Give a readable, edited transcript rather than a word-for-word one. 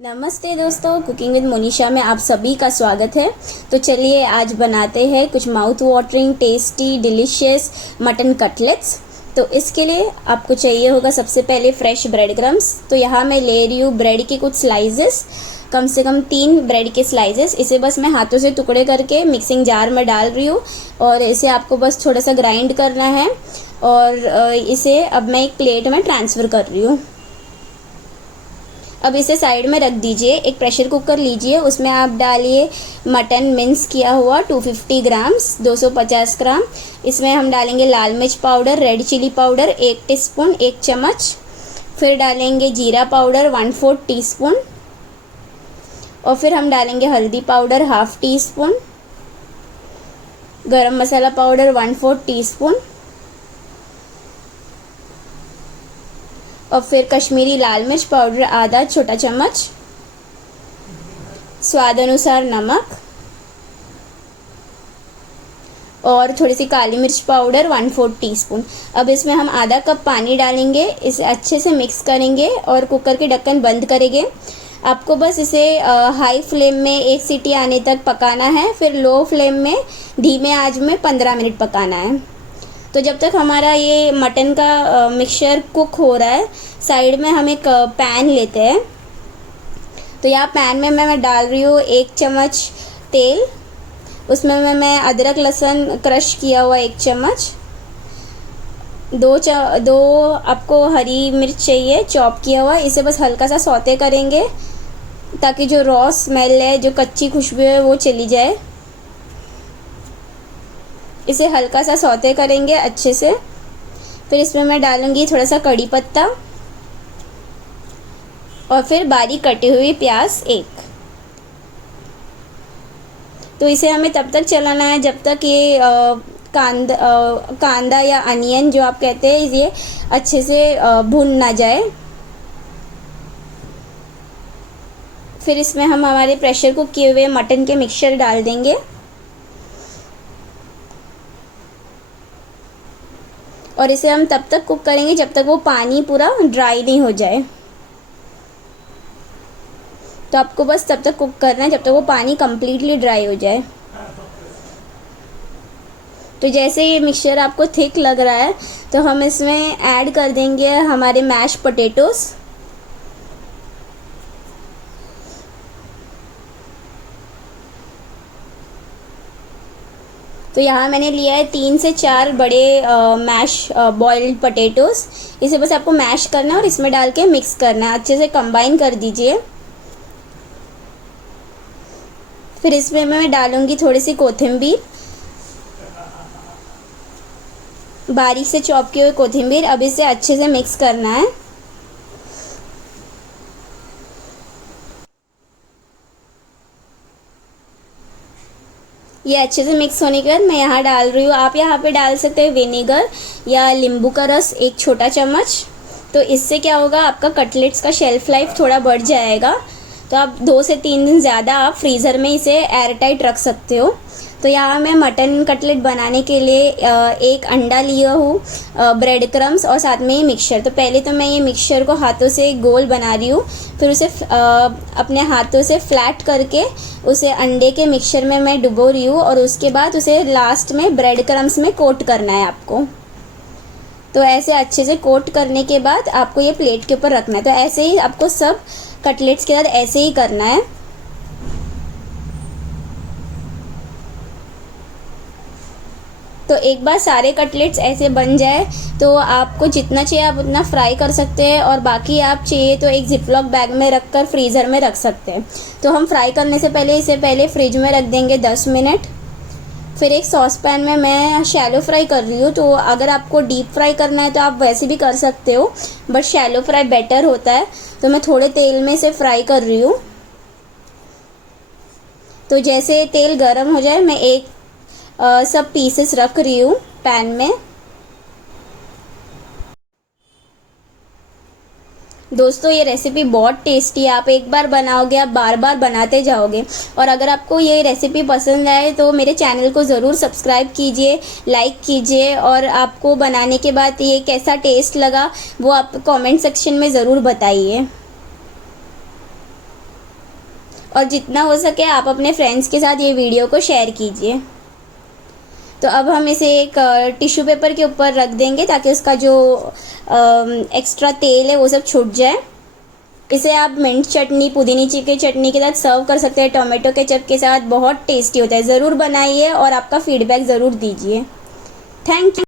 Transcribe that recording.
नमस्ते दोस्तों, cooking with Monisha में आप सभी का स्वागत है। तो चलिए आज बनाते हैं कुछ mouth watering, tasty, delicious mutton cutlets. तो इसके लिए आपको चाहिए होगा सबसे पहले फ्रेश ब्रेड क्रम्स। तो यहाँ मैं ले रही हूँ ब्रेड के कुछ स्लाइसेस, कम से कम 3 ब्रेड के स्लाइसेस। इसे बस मैं हाथों से टुकड़े करके मिक्सिंग जार में डाल रही हूँ और इसे आपको बस थोड़ा सा ग्राइंड करना है। और इसे अब मैं एक प्लेट में ट्रांसफ़र कर रही हूँ। अब इसे साइड में रख दीजिए। एक प्रेशर कुकर लीजिए, उसमें आप डालिए मटन मिन्स किया हुआ 250 ग्राम्स, 250 ग्राम। इसमें हम डालेंगे लाल मिर्च powder, red chilli powder 1 teaspoon, 1 चम्मच। फिर डालेंगे जीरा पाउडर 1/4 टीस्पून। और फिर हम डालेंगे हल्दी पाउडर 1/2 टीस्पून, गरम मसाला पाउडर 1/4 टीस्पून। और फिर कश्मीरी लाल मिर्च पाउडर आधा छोटा चम्मच, स्वाद अनुसार नमक और थोड़ी सी काली मिर्च पाउडर 1/4 टीस्पून। अब इसमें हम आधा कप पानी डालेंगे, इसे अच्छे से मिक्स करेंगे और कुकर के ढक्कन बंद करेंगे। आपको बस इसे हाई फ्लेम में 1 सीटी आने तक पकाना है, फिर लो फ्लेम में धीमे आंच में 15 मिनट पकाना है। तो जब तक हमारा ये मटन का मिक्सचर कुक हो रहा है, साइड में हम एक पैन लेते हैं। तो यहाँ पैन में मैं डाल रही हूँ 1 चम्मच तेल। उसमें मैं अदरक लहसुन क्रश किया हुआ 1 चम्मच, दो आपको हरी मिर्च चाहिए चॉप किया हुआ। इसे बस हल्का सा सौते करेंगे ताकि जो रॉ स्मेल है, जो कच्ची खुशबू है, वो चली जाए। इसे हल्का सा सौते करेंगे अच्छे से। फिर इसमें मैं डालूंगी थोड़ा सा कड़ी पत्ता और फिर बारीक कटी हुई प्याज 1। तो इसे हमें तब तक चलाना है जब तक ये कांदा या अनियन जो आप कहते हैं, ये अच्छे से भुन ना जाए। फिर इसमें हम हमारे प्रेशर कुक किए हुए मटन के मिक्सचर डाल देंगे और इसे हम तब तक कुक करेंगे जब तक वो पानी पूरा ड्राई नहीं हो जाए। तो आपको बस तब तक कुक करना है जब तक वो पानी कम्प्लीटली ड्राई हो जाए। तो जैसे ये मिक्सचर आपको थिक लग रहा है तो हम इसमें ऐड कर देंगे हमारे मैश पोटैटोस। तो यहाँ मैंने लिया है 3 से 4 बड़े मैश बॉइल्ड पोटैटोस। इसे बस आपको मैश करना है और इसमें डाल के मिक्स करना है, अच्छे से कंबाइन कर दीजिए। फिर इसमें मैं डालूंगी थोड़ी सी कोथिम्बीर, बारीक से चॉप किए हुए कोथिम्बीर। अब इसे अच्छे से मिक्स करना है। ये अच्छे से मिक्स होने के बाद मैं यहाँ डाल रही हूँ, आप यहाँ पे डाल सकते हैं विनेगर या नींबू का रस 1 छोटा चम्मच। तो इससे क्या होगा, आपका कटलेट्स का शेल्फ़ लाइफ थोड़ा बढ़ जाएगा। तो आप 2 से 3 दिन ज़्यादा आप फ्रीज़र में इसे एयर टाइट रख सकते हो। तो यहाँ मैं मटन कटलेट बनाने के लिए 1 अंडा लिया हूँ, ब्रेड क्रम्स और साथ में ही मिक्सचर। तो पहले तो मैं ये मिक्सचर को हाथों से गोल बना रही हूँ, फिर उसे अपने हाथों से फ्लैट करके उसे अंडे के मिक्सचर में मैं डुबो रही हूँ और उसके बाद उसे लास्ट में ब्रेड क्रम्स में कोट करना है आपको। तो ऐसे अच्छे से कोट करने के बाद आपको ये प्लेट के ऊपर रखना है। तो ऐसे ही आपको सब कटलेट्स के साथ ऐसे ही करना है। तो एक बार सारे कटलेट्स ऐसे बन जाए तो आपको जितना चाहिए आप उतना फ्राई कर सकते हैं और बाकी आप चाहिए तो एक जिपलॉक बैग में रखकर फ्रीज़र में रख सकते हैं। तो हम फ्राई करने से पहले इसे पहले फ्रिज में रख देंगे 10 मिनट। फिर एक सॉस पैन में मैं शैलो फ्राई कर रही हूँ। तो अगर आपको डीप फ्राई करना है तो आप वैसे भी कर सकते हो, बट शैलो फ्राई बेटर होता है। तो मैं थोड़े तेल में इसे फ्राई कर रही हूँ। तो जैसे तेल गर्म हो जाए मैं एक सब पीसेस रख रही हूँ पैन में। दोस्तों ये रेसिपी बहुत टेस्टी है, आप एक बार बनाओगे आप बार बार बनाते जाओगे। और अगर आपको ये रेसिपी पसंद आए तो मेरे चैनल को ज़रूर सब्सक्राइब कीजिए, लाइक कीजिए और आपको बनाने के बाद ये कैसा टेस्ट लगा वो आप कमेंट सेक्शन में ज़रूर बताइए। और जितना हो सके आप अपने फ्रेंड्स के साथ ये वीडियो को शेयर कीजिए। तो अब हम इसे एक टिश्यू पेपर के ऊपर रख देंगे ताकि उसका जो एक्स्ट्रा तेल है वो सब छूट जाए। इसे आप मिंट चटनी, पुदीने की चटनी के साथ सर्व कर सकते हैं, टोमेटो केचप के साथ। बहुत टेस्टी होता है। ज़रूर बनाइए और आपका फीडबैक ज़रूर दीजिए। Thank you.